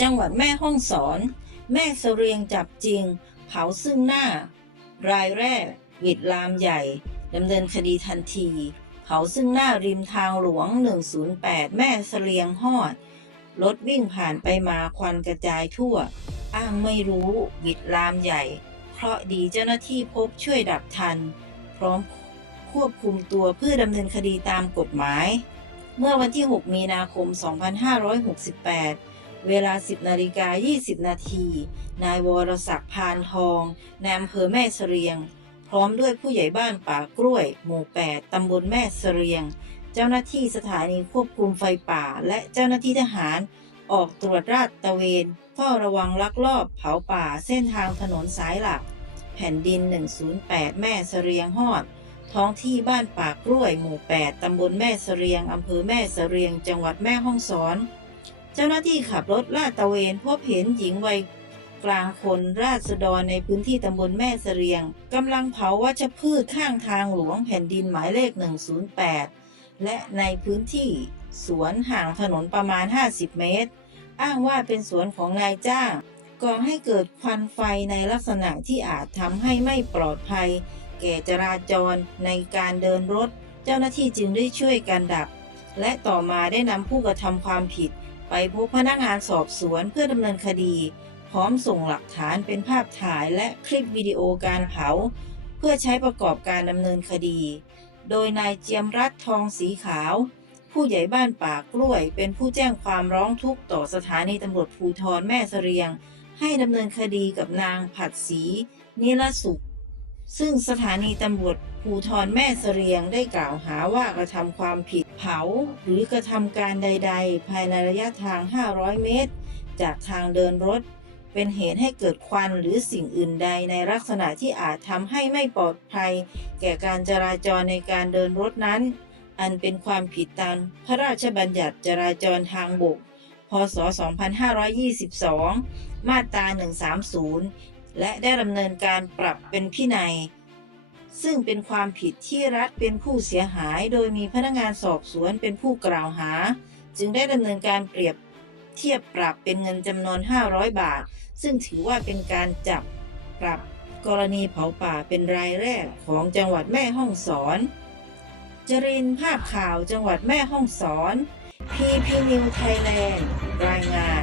จังหวัดแม่ฮ่องสอน แม่เสรียงจับจริง เผาซึ่งหน้า รายแรกวิดลามใหญ่ดำเนินคดีทันที เผาซึ่งหน้าริมทางหลวง 108 แม่เสลียงฮอด รถวิ่งผ่านไปมาควันกระจายทั่ว อ้างไม่รู้วิดลามใหญ่ เพราะดีเจ้าหน้าที่พบช่วยดับทัน พร้อมควบคุมตัวเพื่อดำเนินคดีตามกฎหมาย เมื่อวันที่ 6 มีนาคม 2568 เวลา 10นาฬิกา20 นาที นายวรศักดิ์พานทองนายอำเภอแม่เสรียง พร้อมด้วยผู้ใหญ่บ้านป่ากล้วย หมู่ 8 ตำบลแม่เสรียง เจ้าหน้าที่สถานีควบคุมไฟป่า และเจ้าหน้าที่ทหาร ออกตรวจราดตระเวนเฝ้าระวังลักลอบเผาป่าเส้นทางถนนสายหลัก แผ่นดิน 108 แม่เสรียงฮอด ท้องที่บ้านป่ากล้วย หมู่ 8 ตำบลแม่เสรียง อำเภอแม่เสรียง จังหวัดแม่ฮ่องสอน จ้าหน้าที่ขับรถลาดตระเวนพบเห็นหญิงวัยกลางคนราษฎรในพื้นที่ตำบลแม่เสรียงกำลังเผาวัชพืชข้างทางหลวงแผ่นดินหมายเลข 108 และในพื้นที่สวนห่างถนนประมาณ 50 เมตร อ้างว่าเป็นสวนของนายจ้างก่อให้เกิดควันไฟในลักษณะที่อาจทำให้ไม่ปลอดภัย แก่จราจรในการเดินรถ เจ้าหน้าที่จึงได้ช่วยกันดับ และต่อมาได้นำผู้กระทำความผิด ไปพบพนักงานสอบสวนเพื่อดำเนินคดี พร้อมส่งหลักฐานเป็นภาพถ่ายและคลิปวิดีโอการเผา เพื่อใช้ประกอบการดำเนินคดี โดยนายเจียมรัฐทองสีขาว ผู้ใหญ่บ้านป่ากล้วย เป็นผู้แจ้งความร้องทุกข์ต่อสถานีตำรวจภูธรแม่เสรียง ให้ดำเนินคดีกับนางผัดศรีนิรสุข ซึ่งสถานีตำรวจภูธรแม่เสรียงได้กล่าวหาว่ากระทำความผิดเผา หรือกระทำการใด ๆ ภายในระยะทาง 500 เมตร จากทางเดินรถ เป็นเหตุให้เกิดควันหรือสิ่งอื่นใดในลักษณะที่อาจทำให้ไม่ปลอดภัย แก่การจราจรในการเดินรถนั้น อันเป็นความผิดตามพระราชบัญญัติจราจรทางบกพศ 2522 มาตรา 130 และได้ดำเนินการปรับเป็นพินัย ซึ่งเป็นความผิดที่รัฐเป็นผู้เสียหาย โดยมีพนักงานสอบสวนเป็นผู้กล่าวหา จึงได้ดำเนินการเปรียบเทียบปรับเป็นเงินจำนวน 500 บาท ซึ่งถือว่าเป็นการจับปรับกรณีเผาป่าเป็นรายแรกของจังหวัดแม่ฮ่องสอน จรินภาพข่าวจังหวัดแม่ฮ่องสอน PP New Thailand รายงาน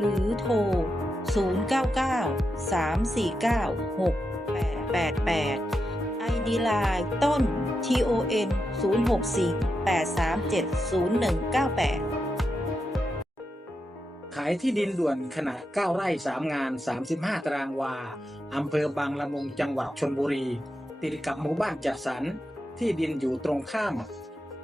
หรือโทร 099 349 6888 ID Line ต้น TON 064 837 0198 ขายที่ดินด่วนขนาด 9 ไร่ 3 งาน 35 ตารางวา อำเภอบางละมุงจังหวัดชนบุรี ติดกับหมู่บ้านจัดสรร ที่ดินอยู่ตรงข้าม